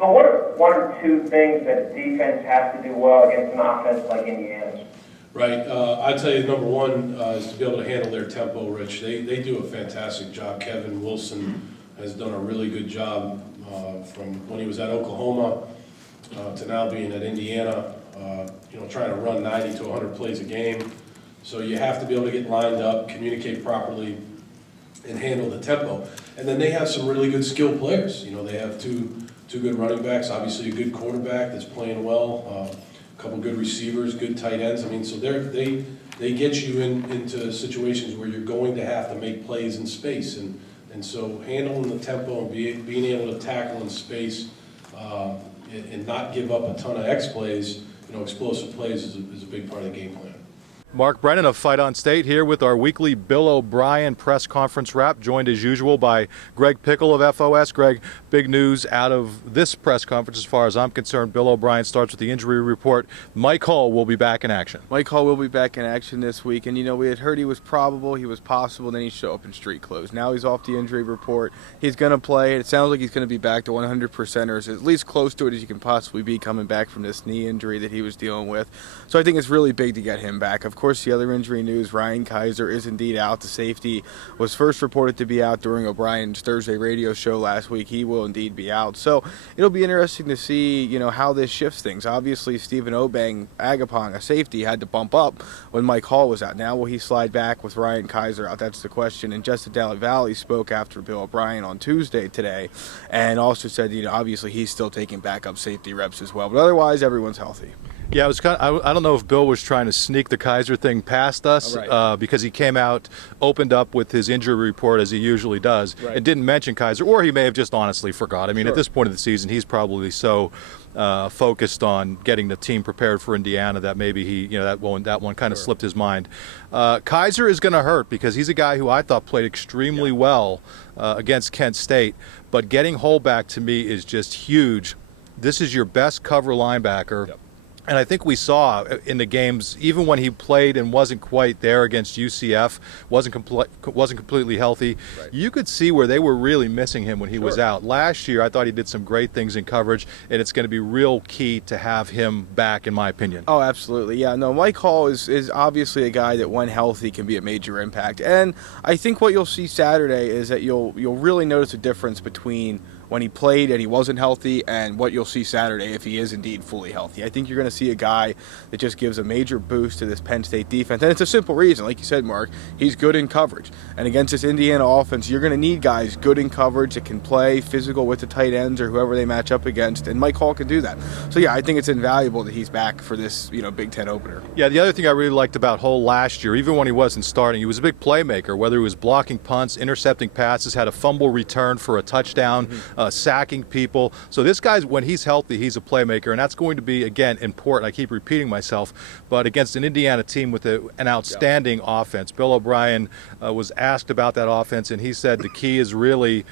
What are one or two things that defense has to do well against an offense like Indiana's? Right. I'd tell you, number one is to be able to handle their tempo, Rich. They do a fantastic job. Kevin Wilson has done a really good job from when he was at Oklahoma to now being at Indiana, trying to run 90 to 100 plays a game. So you have to be able to get lined up, communicate properly, and handle the tempo. And then they have some really good skilled players. They have two good running backs, obviously a good quarterback that's playing well. A couple good receivers, good tight ends. So they get you into situations where you're going to have to make plays in space, and so handling the tempo and being able to tackle in space and not give up a ton of X plays, explosive plays is a big part of the game plan. Mark Brennan of Fight on State here with our weekly Bill O'Brien press conference wrap, joined as usual by Greg Pickel of FOS. Greg, big news out of this press conference as far as I'm concerned. Bill O'Brien starts with the injury report. Mike Hall will be back in action. Mike Hall will be back in action this week, and we had heard he was probable, he was possible, then he'd show up in street clothes. Now he's off the injury report. He's going to play. It sounds like he's going to be back to 100%, or at least close to it as you can possibly be, coming back from this knee injury that he was dealing with. So I think it's really big to get him back. Of course, the other injury news, Ryan Kaiser is indeed out. The safety was first reported to be out during O'Brien's Thursday radio show last week. He will indeed be out. So it'll be interesting to see, how this shifts things. Obviously, Stephen Agapong, a safety, had to bump up when Mike Hall was out. Now will he slide back with Ryan Kaiser out? That's the question. And Justin Valley spoke after Bill O'Brien on Tuesday today and also said, obviously he's still taking backup safety reps as well. But otherwise, everyone's healthy. Yeah, it was I don't know if Bill was trying to sneak the Kaiser thing past us, right. Because he came out, opened up with his injury report as he usually does, right. and didn't mention Kaiser, or he may have just honestly forgot. Sure. At this point of the season, he's probably so focused on getting the team prepared for Indiana that maybe he, that one kind of Sure. slipped his mind. Kaiser is going to hurt because he's a guy who I thought played extremely well against Kent State, but getting Hull back to me is just huge. This is your best cover linebacker. Yep. And I think we saw in the games, even when he played and wasn't quite there against UCF, wasn't completely healthy, right. You could see where they were really missing him when he Sure. was out. Last year, I thought he did some great things in coverage, and it's going to be real key to have him back, in my opinion. Oh, absolutely. Yeah, no, Mike Hall is obviously a guy that, when healthy, can be a major impact. And I think what you'll see Saturday is that you'll really notice a difference between when he played and he wasn't healthy and what you'll see Saturday if he is indeed fully healthy. I think you're going to see a guy that just gives a major boost to this Penn State defense. And it's a simple reason. Like you said, Mark, he's good in coverage. And against this Indiana offense, you're going to need guys good in coverage that can play physical with the tight ends or whoever they match up against. And Mike Hall can do that. So, yeah, I think it's invaluable that he's back for this, Big Ten opener. Yeah, the other thing I really liked about Hull last year, even when he wasn't starting, he was a big playmaker, whether he was blocking punts, intercepting passes, had a fumble return for a touchdown, sacking people. So this guy's, when he's healthy, he's a playmaker, and that's going to be, again, important. I keep repeating myself, but against an Indiana team with an outstanding offense. Bill O'Brien was asked about that offense, and he said the key is really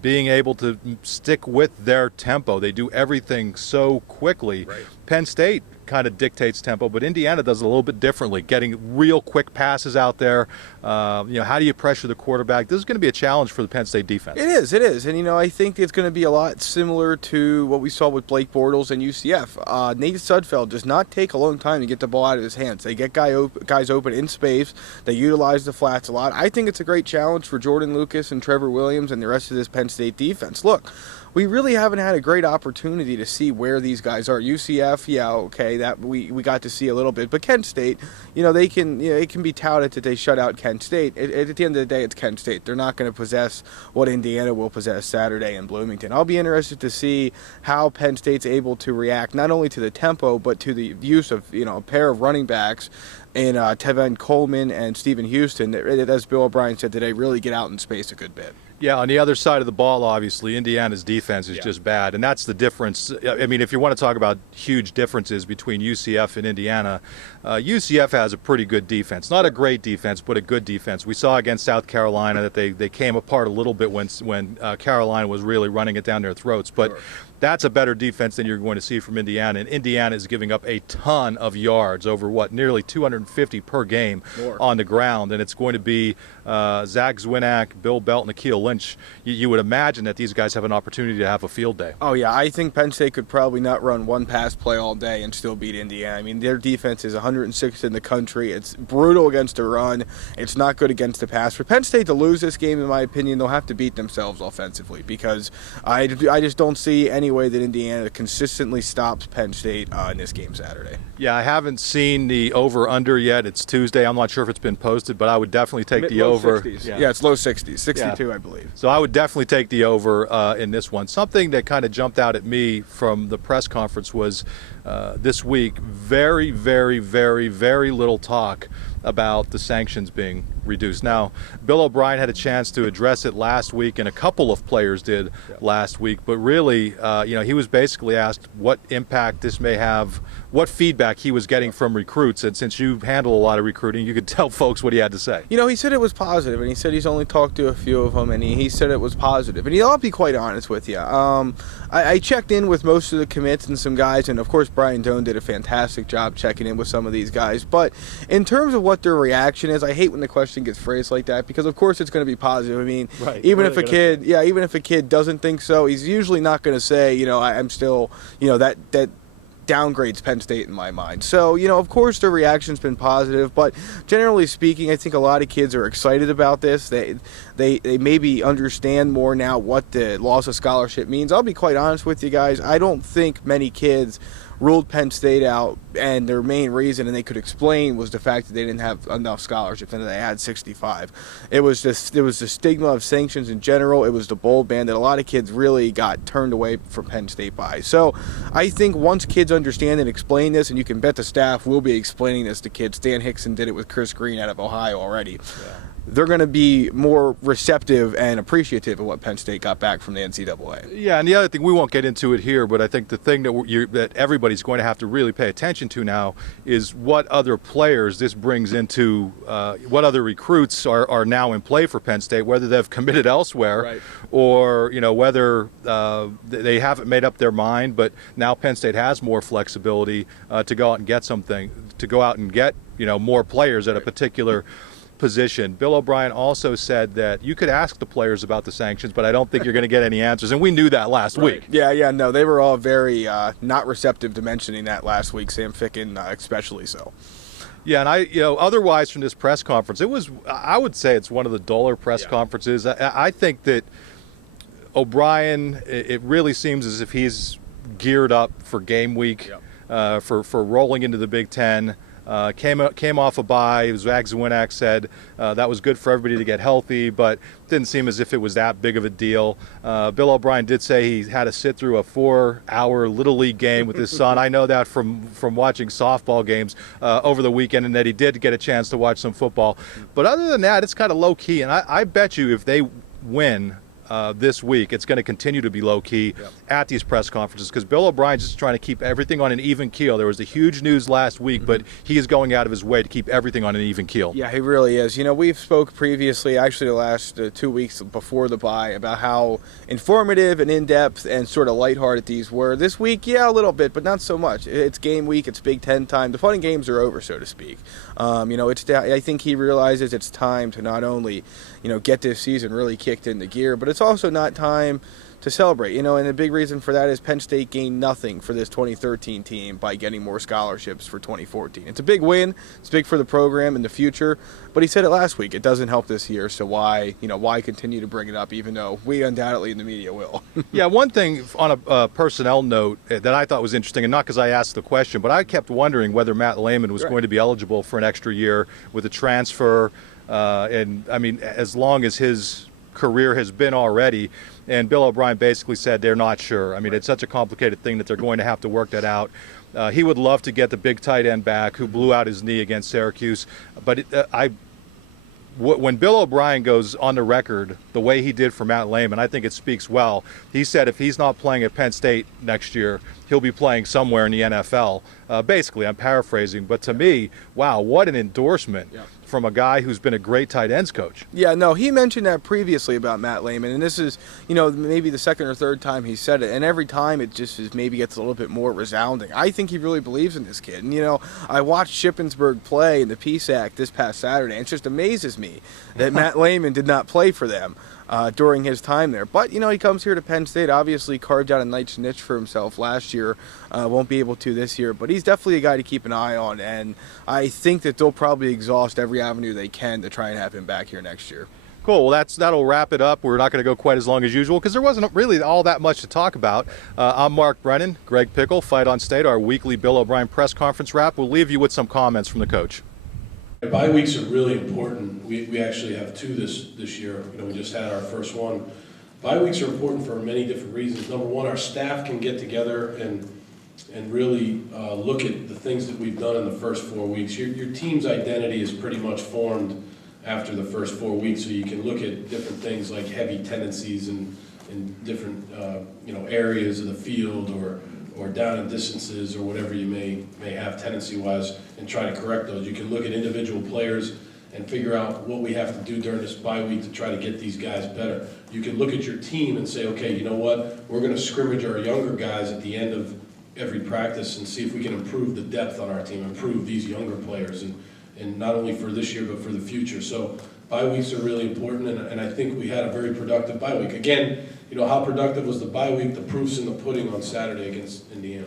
being able to stick with their tempo. They do everything so quickly. Right. Penn State kind of dictates tempo, but Indiana does it a little bit differently, getting real quick passes out there. How do you pressure the quarterback? This is going to be a challenge for the Penn State defense. It is. And, I think it's going to be a lot similar to what we saw with Blake Bortles and UCF. Nate Sudfeld does not take a long time to get the ball out of his hands. They get guys open in space. They utilize the flats a lot. I think it's a great challenge for Jordan Lucas and Trevor Williams and the rest of this Penn State defense. Look, we really haven't had a great opportunity to see where these guys are. UCF, yeah, okay, that we got to see a little bit. But Kent State, they can, it can be touted that they shut out Kent State. At the end of the day, it's Kent State. They're not going to possess what Indiana will possess Saturday in Bloomington. I'll be interested to see how Penn State's able to react not only to the tempo but to the use of a pair of running backs in Tevin Coleman and Stephen Houston that, as Bill O'Brien said today, really get out in space a good bit. Yeah, on the other side of the ball, obviously, Indiana's defense is just bad, and that's the difference. If you want to talk about huge differences between UCF and Indiana, UCF has a pretty good defense. Not a great defense, but a good defense. We saw against South Carolina that they came apart a little bit when Carolina was really running it down their throats. But Sure. That's a better defense than you're going to see from Indiana, and Indiana is giving up a ton of yards, over nearly 250 per game on the ground, and it's going to be Zach Zwinnak, Bill Belt, and Akeel Lynch, you would imagine that these guys have an opportunity to have a field day. Oh, yeah, I think Penn State could probably not run one pass play all day and still beat Indiana. I mean, their defense is 106th in the country. It's brutal against the run. It's not good against the pass. For Penn State to lose this game, in my opinion, they'll have to beat themselves offensively, because I just don't see any way that Indiana consistently stops Penn State in this game Saturday. Yeah, I haven't seen the over-under yet. It's Tuesday. I'm not sure if it's been posted, but I would definitely take the Low over. 60s. Yeah, it's low 60s, 62, I believe. So I would definitely take the over in this one. Something that kind of jumped out at me from the press conference was this week, very, very, very, very little talk about the sanctions being reduced. Now, Bill O'Brien had a chance to address it last week, and a couple of players did last week, but really, he was basically asked what impact this may have, what feedback he was getting from recruits, and since you handle a lot of recruiting, you could tell folks what he had to say. He said it was positive, and he said he's only talked to a few of them, and he said it was positive. And I'll be quite honest with you. I checked in with most of the commits and some guys, and of course Brian Doan did a fantastic job checking in with some of these guys. But in terms of what their reaction is, I hate when the question gets phrased like that, because of course it's going to be positive. I mean, right. even if a kid doesn't think so, he's usually not going to say, I'm still, that downgrades Penn State in my mind. So, of course the reaction's been positive, but generally speaking, I think a lot of kids are excited about this. They maybe understand more now what the loss of scholarship means. I'll be quite honest with you guys, I don't think many kids ruled Penn State out, and their main reason, and they could explain, was the fact that they didn't have enough scholarships and they had 65. It was the stigma of sanctions in general. It was the bowl ban that a lot of kids really got turned away from Penn State by. So I think once kids understand and explain this, and you can bet the staff will be explaining this to kids. Stan Hickson did it with Chris Green out of Ohio already. Yeah. They're going to be more receptive and appreciative of what Penn State got back from the NCAA. Yeah, and the other thing, we won't get into it here, but I think the thing that everybody's going to have to really pay attention to now is what other players this brings into, what other recruits are now in play for Penn State, whether they've committed elsewhere, right, or whether they haven't made up their mind, but now Penn State has more flexibility to go out and get more players at a particular position. Bill O'Brien also said that you could ask the players about the sanctions, but I don't think you're going to get any answers, and we knew that last week. Yeah, no, they were all very not receptive to mentioning that last week, Sam Ficken especially so. Yeah, and otherwise from this press conference, I would say it's one of the duller press conferences. I think that O'Brien, it really seems as if he's geared up for game week, for rolling into the Big Ten. Came off a bye. As Zach Zwinnak said, that was good for everybody to get healthy, but didn't seem as if it was that big of a deal. Bill O'Brien did say he had to sit through a 4-hour Little League game with his son. I know that from watching softball games over the weekend, and that he did get a chance to watch some football. But other than that, it's kind of low-key, and I bet you if they win this week, it's going to continue to be low-key at these press conferences, because Bill O'Brien's just trying to keep everything on an even keel. There was the huge news last week, but he is going out of his way to keep everything on an even keel. Yeah, he really is. We've spoke previously, actually the last 2 weeks before the bye, about how informative and in-depth and sort of lighthearted these were. This week, a little bit, but not so much. It's game week, it's Big Ten time. The fun and games are over, so to speak. I think he realizes it's time to not only, get this season really kicked into gear, but it's also not time to celebrate, and a big reason for that is Penn State gained nothing for this 2013 team by getting more scholarships for 2014. It's a big win. It's big for the program in the future, but he said it last week. It doesn't help this year, so why continue to bring it up, even though we undoubtedly in the media will. Yeah, one thing on a personnel note that I thought was interesting, and not because I asked the question, but I kept wondering whether Matt Lehman was going to be eligible for an extra year with a transfer, and I mean, as long as his career has been already. And Bill O'Brien basically said they're not sure. I mean, it's such a complicated thing that they're going to have to work that out. He would love to get the big tight end back who blew out his knee against Syracuse. But when Bill O'Brien goes on the record the way he did for Matt Lehman, I think it speaks well. He said if he's not playing at Penn State next year, he'll be playing somewhere in the NFL. Basically, I'm paraphrasing. But to me, wow, what an endorsement from a guy who's been a great tight ends coach. Yeah, no, he mentioned that previously about Matt Lehman, and this is, maybe the second or third time he said it, and every time it just maybe gets a little bit more resounding. I think he really believes in this kid, and I watched Shippensburg play in the PSAC this past Saturday, and it just amazes me that Matt Lehman did not play for them. during his time there. But, he comes here to Penn State, obviously carved out a nice niche for himself last year. Won't be able to this year, but he's definitely a guy to keep an eye on, and I think that they'll probably exhaust every avenue they can to try and have him back here next year. Cool. Well, that'll wrap it up. We're not going to go quite as long as usual because there wasn't really all that much to talk about. I'm Mark Brennan, Greg Pickel, Fight on State, our weekly Bill O'Brien press conference wrap. We'll leave you with some comments from the coach. Bye weeks are really important. We actually have two this year. We just had our first one. Bye weeks are important for many different reasons. Number one, our staff can get together and really look at the things that we've done in the first 4 weeks. Your team's identity is pretty much formed after the first 4 weeks, so you can look at different things like heavy tendencies in different areas of the field or down in distances or whatever you may have tendency-wise and try to correct those. You can look at individual players and figure out what we have to do during this bye week to try to get these guys better. You can look at your team and say, okay, you know what, we're going to scrimmage our younger guys at the end of every practice and see if we can improve the depth on our team, improve these younger players, and not only for this year but for the future. So bye weeks are really important, and I think we had a very productive bye week. Again, how productive was the bye week? The proof's in the pudding on Saturday against Indiana.